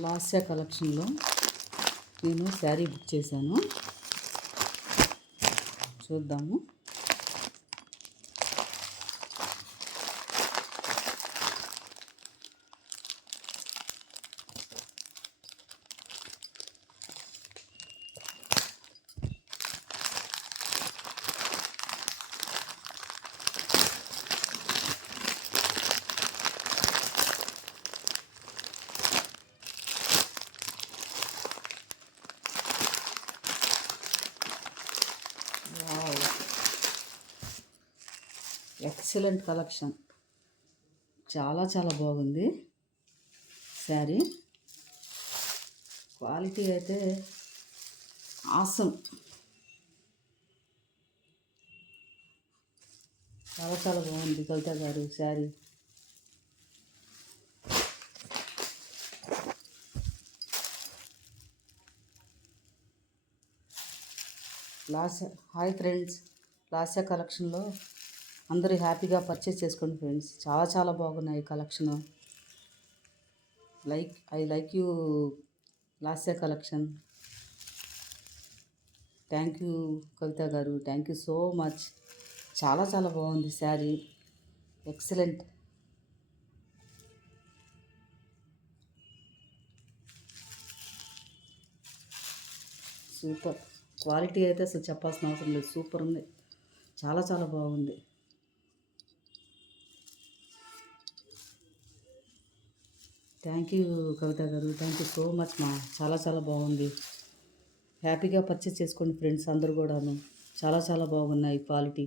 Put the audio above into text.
లాస్యా కలెక్షన్లో నేను శారీ బుక్ చేశాను, చూద్దాము. Wow, excellent collection. చాలా చాలా బాగుంది శారీ. క్వాలిటీ అయితే ఆసమ్. చాలా చాలా బాగుంది కవిత గారు శారీ. హాయ్ ఫ్రెండ్స్, లాస్యా కలెక్షన్లో అందరూ హ్యాపీగా పర్చేస్ చేసుకోండి ఫ్రెండ్స్. చాలా చాలా బాగున్నాయి collection. I like you Lasya collection. Thank you Kavitha garu, thank you so much. చాలా చాలా బాగుంది శారీ, ఎక్సలెంట్. సూపర్ క్వాలిటీ అయితే అసలు చెప్పాల్సిన అవసరం లేదు, సూపర్ ఉంది. చాలా చాలా బాగుంది. Thank you Kavitha garu, thank you so much మా. చాలా చాలా బాగుంది. హ్యాపీగా పర్చేస్ చేసుకోండి ఫ్రెండ్స్ అందరూ కూడాను. చాలా చాలా బాగున్నాయి క్వాలిటీ.